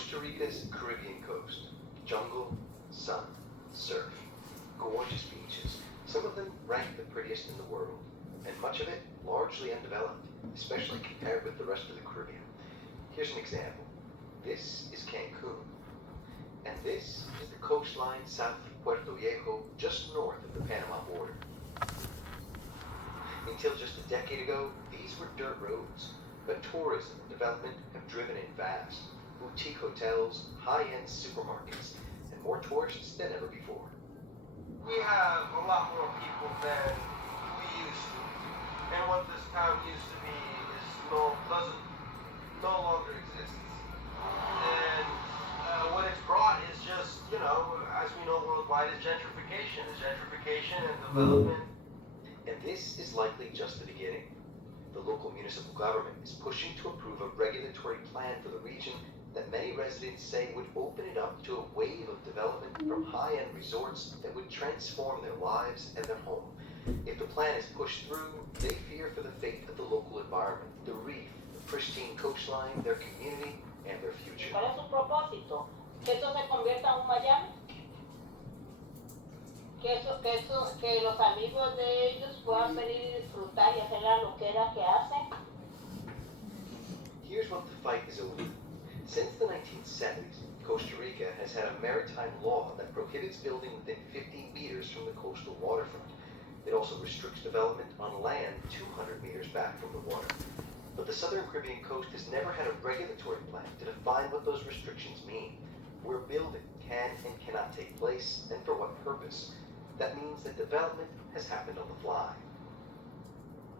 Costa Rica's Caribbean coast. Jungle, sun, surf, gorgeous beaches, some of them ranked the prettiest in the world, and much of it largely undeveloped, especially compared with the rest of the Caribbean. Here's an example. This is Cancun, and this is the coastline south of Puerto Viejo, just north of the Panama border. Until just a decade ago, these were dirt roads, but tourism and development have driven in fast. Boutique hotels, high-end supermarkets, and more tourists than ever before. We have a lot more people than we used to, and what this town used to be is no longer exists. And what it's brought is just, as we know worldwide, is gentrification and development. And this is likely just the beginning. The local municipal government is pushing to approve a regulatory plan for the region that many residents say would open it up to a wave of development from high-end resorts that would transform their lives and their home. If the plan is pushed through, they fear for the fate of the local environment, the reef, the pristine coastline, their community, and their future. ¿Cuál es su propósito? ¿Que esto se convierta en un Miami? Que los amigos de ellos puedan venir y disfrutar y hacer la loquera que hacen. Here's what the fight is over. Since the 1970s, Costa Rica has had a maritime law that prohibits building within 50 meters from the coastal waterfront. It also restricts development on land 200 meters back from the water. But the southern Caribbean coast has never had a regulatory plan to define what those restrictions mean, where building can and cannot take place, and for what purpose. That means that development has happened on the fly.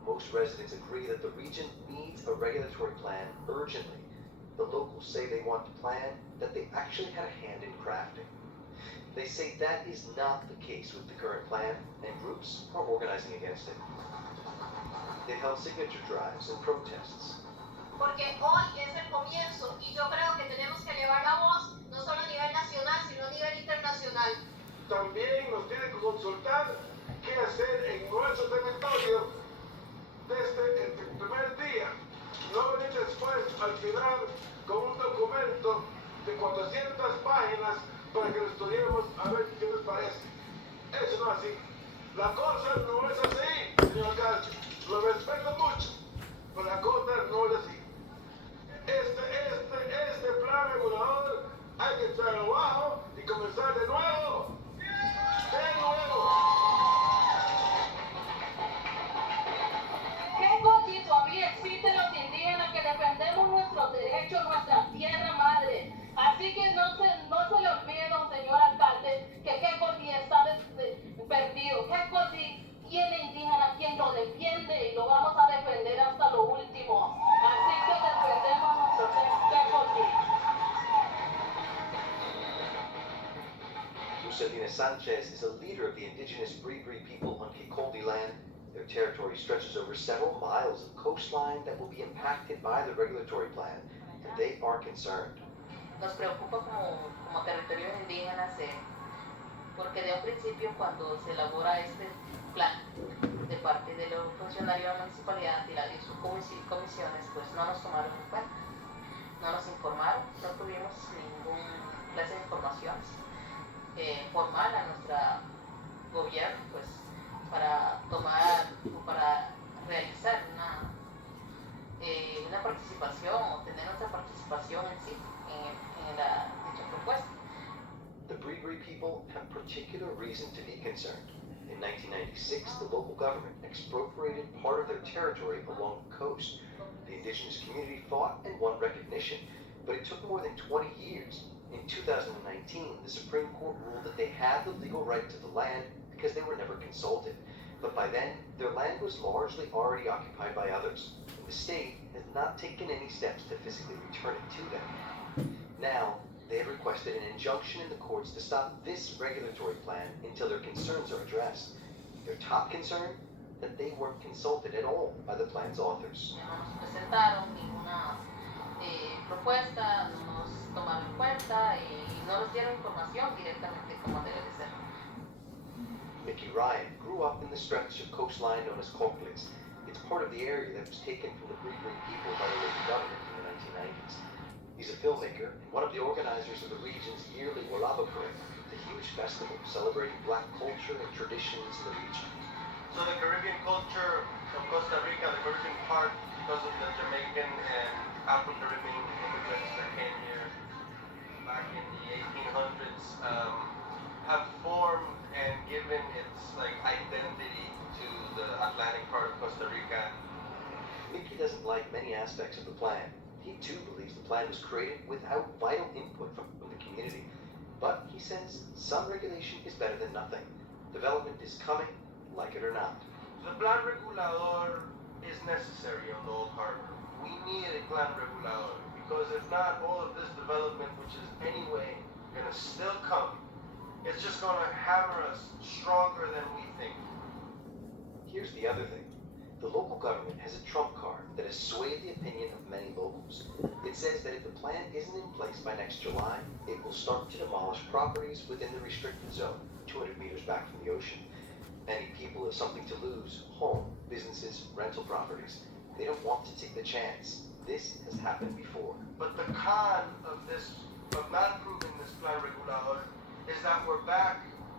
Most residents agree that the region needs a regulatory plan urgently. The locals say they want a plan that they actually had a hand in crafting. They say that is not the case with the current plan, and groups are organizing against it. They held signature drives and protests. Porque hoy es el comienzo y yo creo que tenemos que elevar la voz no solo a nivel nacional, sino a nivel internacional. También nos tiene que consultar qué hacer en nuestro territorio desde el primer día. No venir después al final con un documento de 400 páginas para que lo estudiemos a ver qué nos parece. Eso no es así. La cosa no es así, señor alcalde. Lo respeto mucho, pero la cosa no es así. Este plan regulador hay que echarlo abajo y comenzar de nuevo. ¿Qué cosi todavía existen los indígenas que defendemos nuestros derechos, nuestra tierra madre? Así que no se le olvide, don señor alcalde, que qué cosi está perdido. Qué cosi tiene indígena quien lo defiende y lo vamos a defender hasta lo último. Así que defendemos nuestro qué cosi. Selena Sanchez is a leader of the indigenous Bribri people on Kikoldi land. Their territory stretches over several miles of coastline that will be impacted by the regulatory plan, and they are concerned. Nos preocupa como territorios indígenas porque de un principio cuando se elabora este plan de parte de los funcionarios de la municipalidad y sus comisiones, pues no nos tomaron en cuenta, no nos informaron, no tuvimos ninguna clase de información formal a nuestro gobierno, pues para tomar o para realizar una participación o tener nuestra participación en sí en la dicha propuesta. The Bribri people have particular reason to be concerned. In 1996, the local government expropriated part of their territory along the coast. The indigenous community fought and won recognition, but it took more than 20 years. In 2019, the Supreme Court ruled that they had the legal right to the land because they were never consulted. But by then, their land was largely already occupied by others, and the state has not taken any steps to physically return it to them. Now, they have requested an injunction in the courts to stop this regulatory plan until their concerns are addressed. Their top concern? That they weren't consulted at all by the plan's authors. Propuesta, no nos tomaron en cuenta y no nos dieron información directamente como debe de ser. Mickey Ryan grew up in the stretch of coastline known as Cocles. It's part of the area that was taken from the Bribri people by the local government in the 1990s. He's a filmmaker and one of the organizers of the region's yearly Walabaco, the huge festival celebrating black culture and traditions in the region. So the Caribbean culture of Costa Rica, the Caribbean part, because of the Jamaican and Afro-Caribbean immigrants that came here back in the 1800s, have formed and given its identity to the Atlantic part of Costa Rica. Mickey doesn't like many aspects of the plan. He too believes the plan was created without vital input from the community. But he says some regulation is better than nothing. Development is coming, like it or not. The plan regulador is necessary on the Old Harbor. We need a plan regulador because if not, all of this development, which is anyway going to still come, it's just going to hammer us stronger than we think. Here's the other thing. The local government has a trump card that has swayed the opinion of many locals. It says that if the plan isn't in place by next July, it will start to demolish properties within the restricted zone, 200 meters back from the ocean. Many people have something to lose: home, businesses, rental properties. They don't want to take the chance. This has happened before. But the con of not approving this plan regulador is that we're back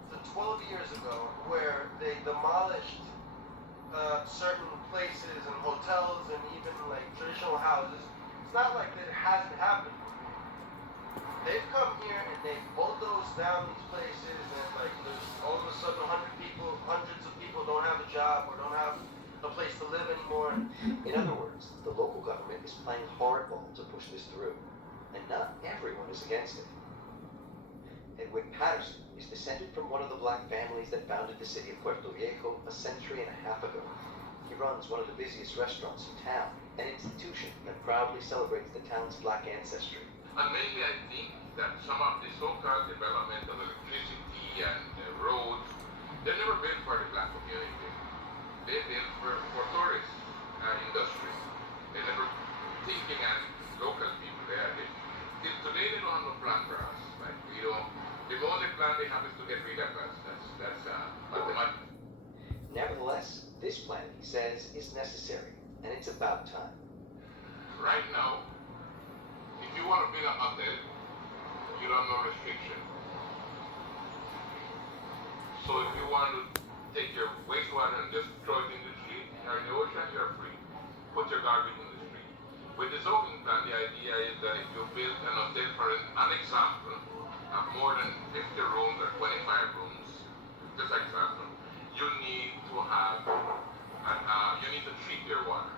to 12 years ago where they demolished certain places and hotels and even traditional houses. It's not like that it hasn't happened. They've come here and they've bulldozed down these places and there's all of a sudden hundreds of people don't have a job or don't have a place to live anymore. In other words, the local government is playing hardball to push this through, and not everyone is against it. Edwin Patterson is descended from one of the black families that founded the city of Puerto Viejo a century and a half ago. He runs one of the busiest restaurants in town, an institution that proudly celebrates the town's black ancestry. And mainly I think that some of the so-called development of electricity and roads, they're never built for the black community. They're built for tourist industry. They're never thinking as local people. Till today they don't have no plan for us. The only plan they have is to get rid of us. That's mathematics. Nevertheless, this plan, he says, is necessary, and it's about time. Right now, if you want to build a hotel, you don't have no restriction. So if you want to take your wastewater and just throw it in the street or in the ocean, you're free. Put your garbage in the street. With the zoning plan, the idea is that if you build an hotel, for an example, of more than 50 rooms or 25 rooms, just an example, you need to treat your water.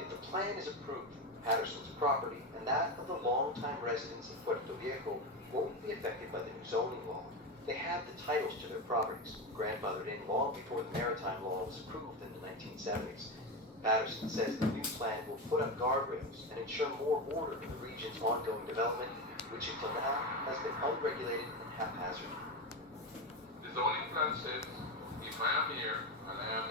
If the plan is approved, Patterson's property and that of the longtime residents of Puerto Viejo won't be affected by the new zoning law. They have the titles to their properties, grandfathered in long before the maritime law was approved in the 1970s. Patterson says the new plan will put up guardrails and ensure more order in the region's ongoing development, which until now has been unregulated and haphazard. The zoning plan says if I am here and I am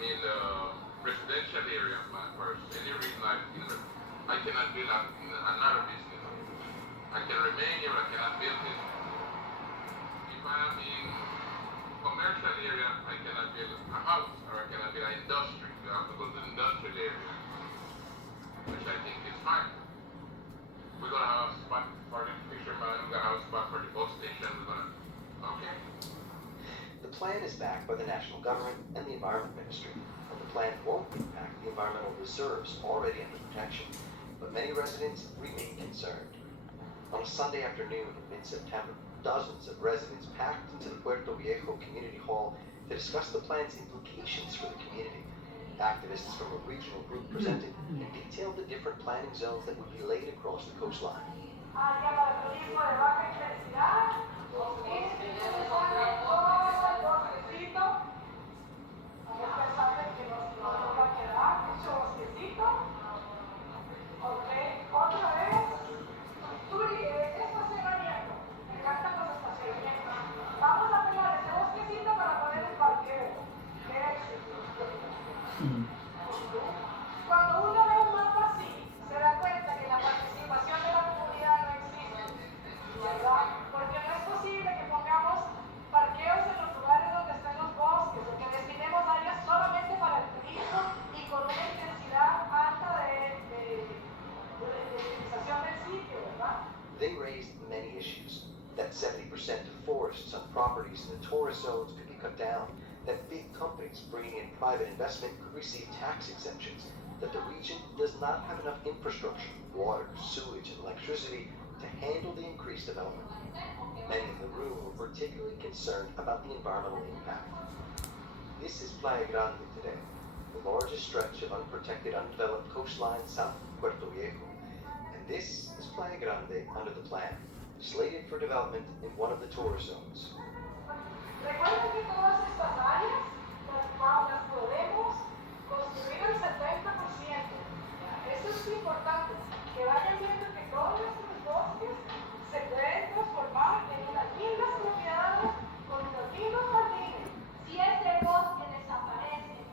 in a residential area for any reason I cannot build another business. I can remain here, I cannot build it. If I am in commercial area, I cannot build a house or I cannot build an industry. You have to go to the industrial area, which I think is fine. We're gonna have a spot for the fishermen, we're gonna have a spot for the bus station, okay. The plan is backed by the national government and the Environment Ministry, and the plan won't impact the environmental reserves already under protection, but many residents remain concerned. On a Sunday afternoon in mid-September, dozens of residents packed into the Puerto Viejo Community Hall to discuss the plan's implications for the community. Activists from a regional group presented and detailed the different planning zones that would be laid across the coastline. Cuando uno ve un mapa así, se da cuenta que la participación de la comunidad no existe, ¿verdad? Porque no es posible que pongamos parqueos en los lugares donde están los bosques o que destinemos áreas solamente para el turismo y con una intensidad alta de tourist zones could be cut down, that big companies bringing in private investment could receive tax exemptions, that the region does not have enough infrastructure, water, sewage, and electricity to handle the increased development. Many in the room were particularly concerned about the environmental impact. This is Playa Grande today, the largest stretch of unprotected, undeveloped coastline south of Puerto Viejo. And this is Playa Grande under the plan, slated for development in one of the tourist zones. Recuerden que todas estas áreas las podemos construir al 70%. Eso es importante, que vayan viendo que todos nuestros bosques se pueden transformar en unas lindas propiedades con unos lindos jardines. Si ese bosque desaparece,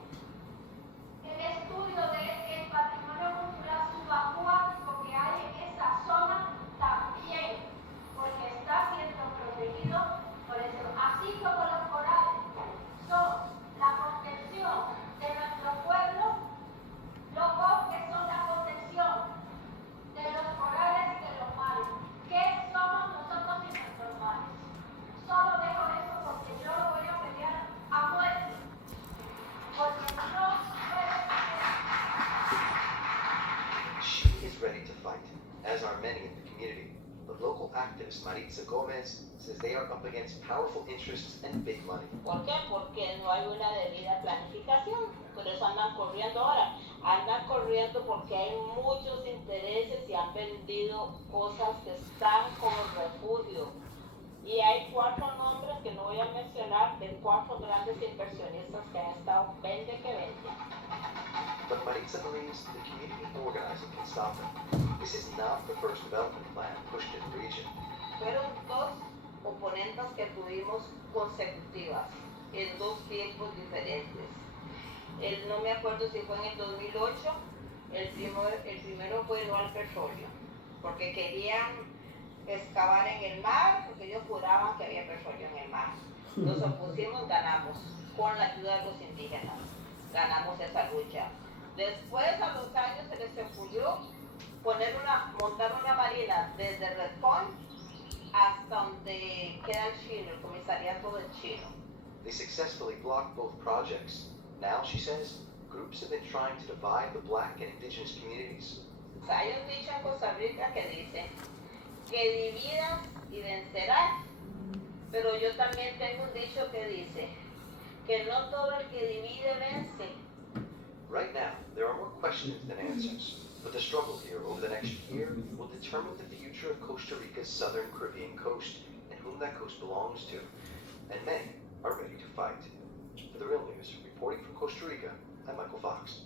el estudio del patrimonio cultural subacuático que hay en esa zona también, porque está siendo protegido por eso, así como los corales son la contención de nuestro pueblo, los bosques son la contención de los corales y de los mares. ¿Qué somos nosotros y nuestros mares? Solo dejo eso porque yo lo voy a pelear a muerte, porque no puede ser. She is ready to fight, as are many in the community. But local activist Maritza Gomez says they are up against powerful interests and big money. ¿Por qué? Porque no hay una debida planificación. Por eso andan corriendo ahora. Andan corriendo porque hay muchos intereses y han vendido cosas que están como refugio. Y hay 4 nombres que no voy a mencionar de 4 grandes inversionistas que han estado vende que vende. But Maritza believes the community organizing can stop them. This is not the first development plan pushed in the region. Fueron 2 oponentes que tuvimos consecutivas en 2 tiempos diferentes. No me acuerdo si fue en el 2008, el primero fue no al petróleo, porque querían excavar en el mar, porque ellos juraban que había petróleo en el mar. Nos opusimos, ganamos, con la ayuda de los indígenas, ganamos esa lucha. Después, a los años, se les ocurrió montar una marina desde Red Point hasta donde queda el chino, el comisariato del chino. They successfully blocked both projects. Now, she says, groups have been trying to divide the black and indigenous communities. Hay un dicho en Costa Rica que dice que dividas y vencerás, pero yo también tengo un dicho que dice que no todo el que divide vence. Right now, there are more questions than answers, but the struggle here over the next year will determine the future of Costa Rica's southern Caribbean coast and whom that coast belongs to. And many are ready to fight. For The Real News, reporting from Costa Rica, I'm Michael Fox.